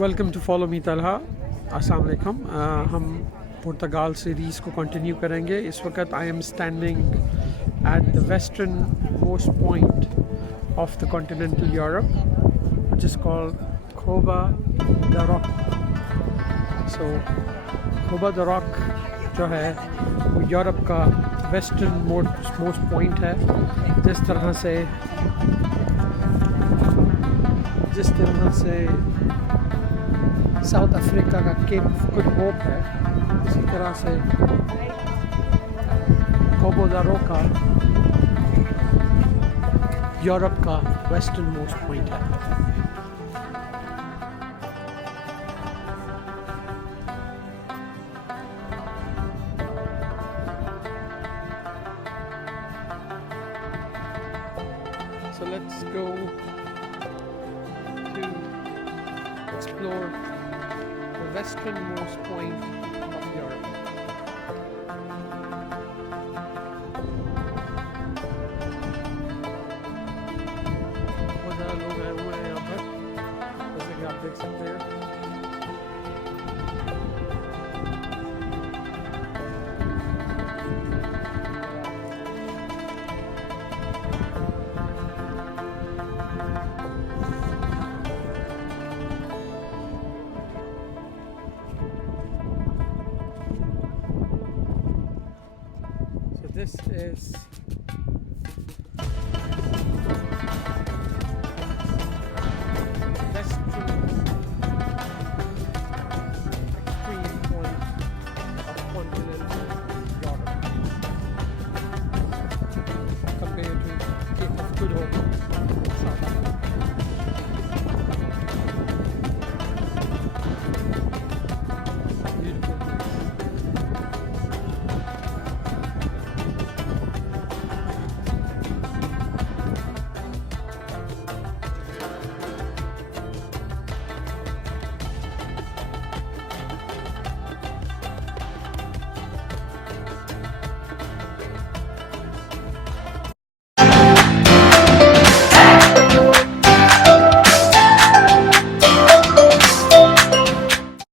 Welcome to follow me Talha. अस्सलाम वालेकुम। हम पुर्तगाल सीरीज़ को कंटिन्यू करेंगे। इस वक्त I am standing at the western most point of the continental Europe which is called Cabo da Roca. So Kaaba da rock जो है वो यूरोप का वेस्टर्न मोस्ट पॉइंट है। जिस तरह से साउथ अफ्रीका का केप गुड होप है, इसी तरह से काबा दा रोका यूरोप का वेस्टर्न मोस्ट पॉइंट है। So let's go to explore the westernmost point of Europe. बहुत ज़्यादा लोग आए हुए हैं यहाँ पर, जैसे कि आप देख सकते हैं। This is